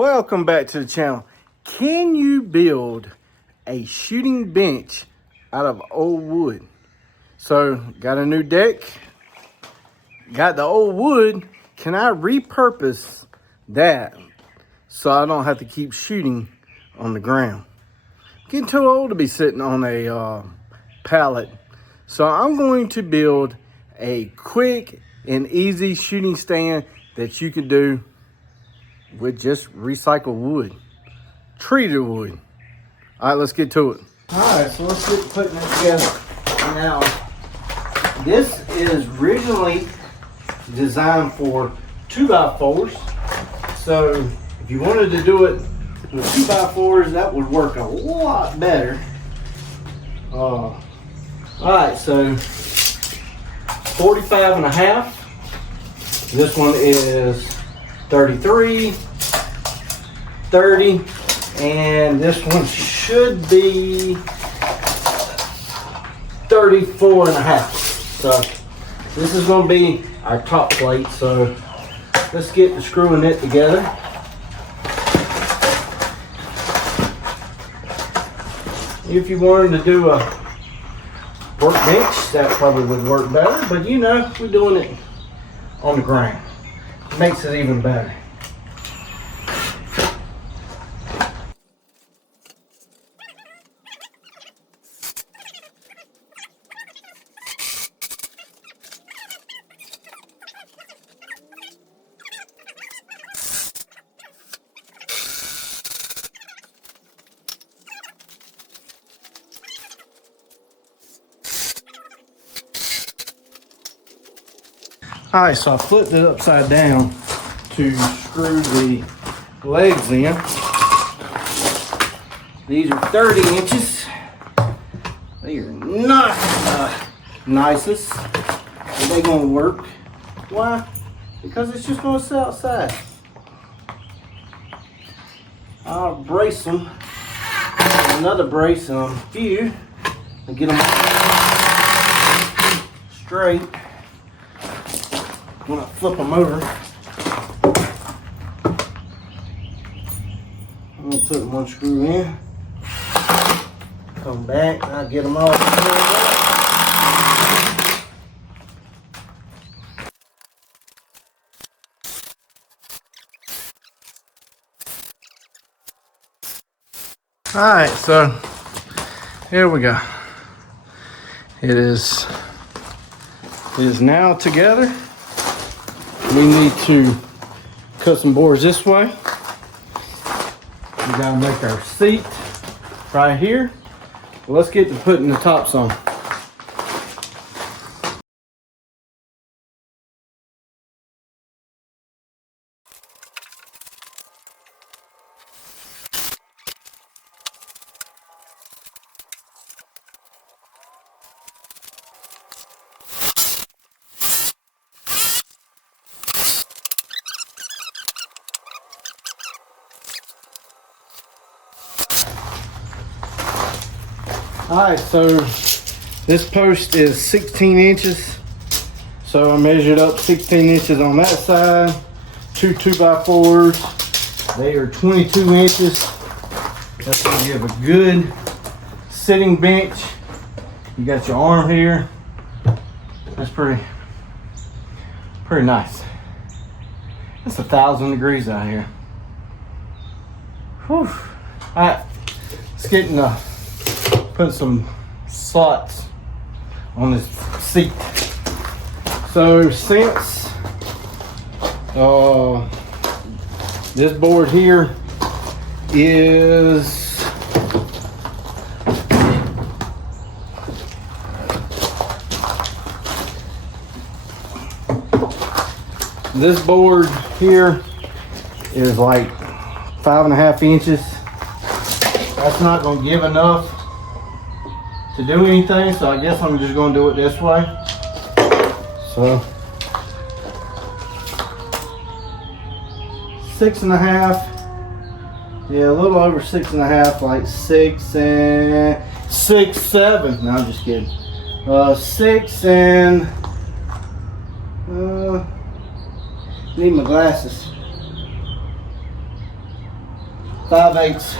Welcome back to the channel. Can you build a shooting bench out of old wood? So, got a new deck, got the old wood. Can I repurpose that so I don't have to keep shooting on the ground? Getting too old to be sitting on a pallet. So I'm going to build a quick and easy shooting stand that you can do with just recycled wood, treated wood. All right, let's get to it. All right, so let's get putting it together. Now, this is originally designed for 2x4s. So if you wanted to do it with 2x4s, that would work a lot better. All right, so 45.5. This one is 33, 30, and this one should be 34.5. So this is going to be our top plate. So let's get to screwing it together. If you wanted to do a workbench, that probably would work better, but you know, we're doing it on the ground. It makes it even better. All right, so I flipped it upside down to screw the legs in. These are 30 inches. They are not nicest, but they're gonna work. Why? Because it's just gonna sit outside. I'll brace them, another brace on a few, and get them straight. When I flip them over, I'm going to put one screw in, come back, and I'll get them all screwed up. Alright, so here we go. It is now together. We need to cut some boards this way. We gotta make our seat right here. Well, let's get to putting the tops on. All right, so this post is 16 inches. So I measured up 16 inches on that side, two 2x4s. They are 22 inches. That's gonna give a good sitting bench. You got your arm here. That's pretty nice. It's 1,000 degrees out here. Whew. All right, let's get in the put some slots on this seat. So since this board here is like 5.5 inches. That's not going to give enough to do anything, so I guess I'm just going to do it this way. So 6.5, yeah, a little over 6.5, like 6 and 6, 7. No, I'm just kidding. 6 and need my glasses. 5/8.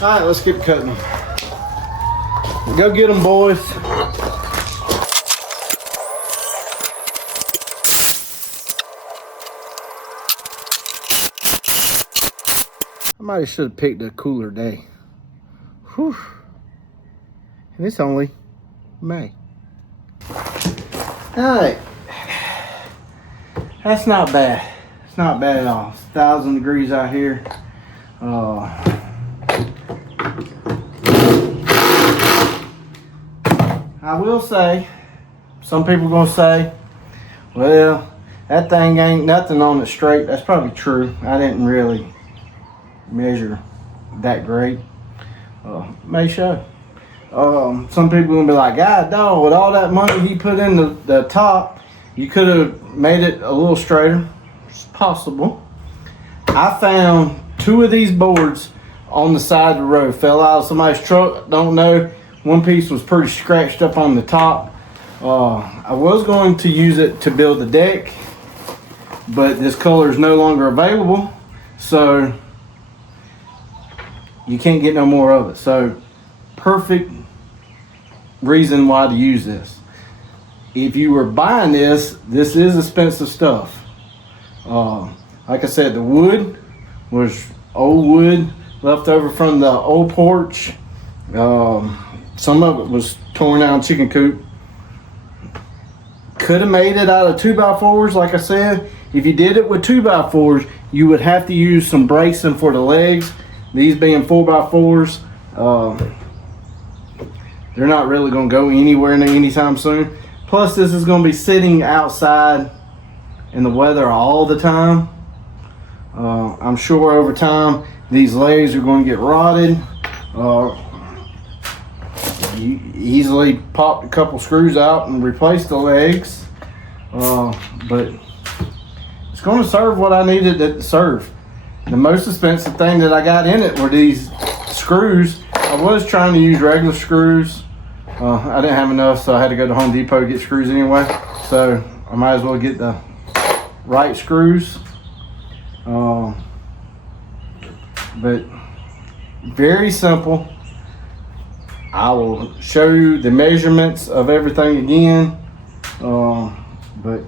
All right, let's get cutting. Go get them, boys. I might have should have picked a cooler day. Whew. And it's only May. All right. That's not bad. It's not bad at all. It's 1,000 degrees out here. I will say, some people gonna say, well, that thing ain't nothing on it straight. That's probably true. I didn't really measure that great. May show. Some people gonna be like, God dog, with all that money he put in the top, you could have made it a little straighter. It's possible. I found 2 of these boards on the side of the road. Fell out of somebody's truck. Don't know. One piece was pretty scratched up on the top. I was going to use it to build the deck, but this color is no longer available, so you can't get no more of it. So perfect reason why to use this. If you were buying this is expensive stuff. Like I said, the wood was old wood left over from the old porch. Some of it was torn down chicken coop. Could have made it out of 2x4s, like I said. If you did it with 2x4s, you would have to use some bracing for the legs. These being 4x4s, they're not really going to go anywhere anytime soon. Plus, this is going to be sitting outside in the weather all the time. I'm sure over time, these legs are going to get rotted. You easily pop a couple screws out and replace the legs, but it's going to serve what I needed it to serve. The most expensive thing that I got in it were these screws. I was trying to use regular screws. I didn't have enough, so I had to go to Home Depot to get screws anyway, so I might as well get the right screws. But very simple. I will show you the measurements of everything again, but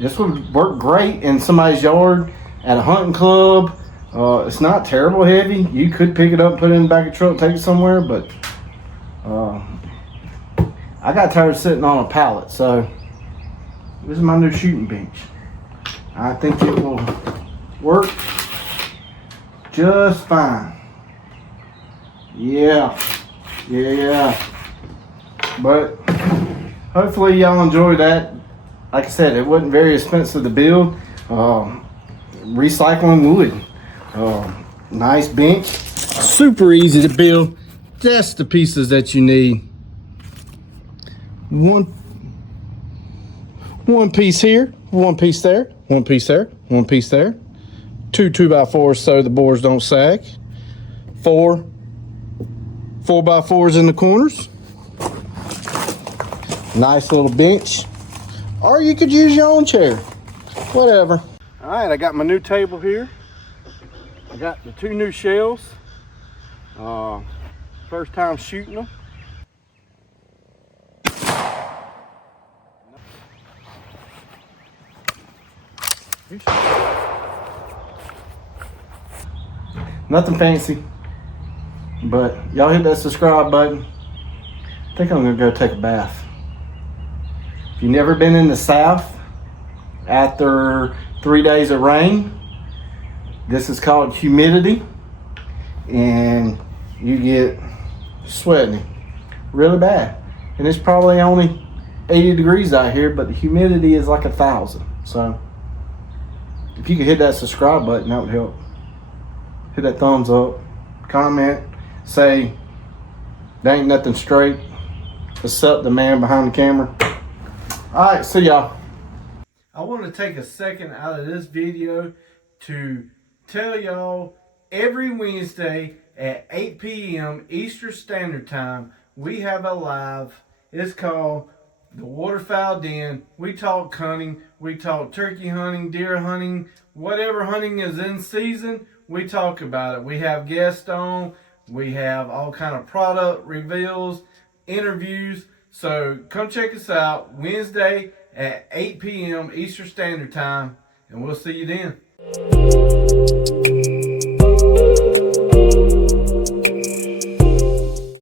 this would work great in somebody's yard at a hunting club. It's not terrible heavy. You could pick it up, put it in the back of the truck, take it somewhere, but I got tired of sitting on a pallet, so this is my new shooting bench. I think it will work just fine. Yeah. But hopefully y'all enjoy that. Like I said, it wasn't very expensive to build. Recycling wood. Nice bench. Super easy to build. Just the pieces that you need. One piece here, one piece there, one piece there, one piece there. 2 2x4s so the boards don't sag. 4 4x4s in the corners. Nice little bench. Or you could use your own chair. Whatever. All right, I got my new table here. I got the 2 new shells. First time shooting them. Nothing fancy, but y'all hit that subscribe button. I think I'm gonna go take a bath. If you've never been in the South after 3 days of rain, this is called humidity, and you get sweating really bad. And it's probably only 80 degrees out here, but the humidity is like 1,000. So if you could hit that subscribe button, that would help. Hit that thumbs up, comment, say there ain't nothing straight except the man behind the camera. All right, see y'all. I want to take a second out of this video to tell y'all every Wednesday at 8 p.m. Eastern Standard Time, we have a live. It's called the Waterfowl Den. We talk hunting, we talk turkey hunting, deer hunting, whatever hunting is in season, we talk about it. We have guests on. We have all kind of product reveals, interviews. So come check us out Wednesday at 8 p.m. Eastern Standard Time, and we'll see you then.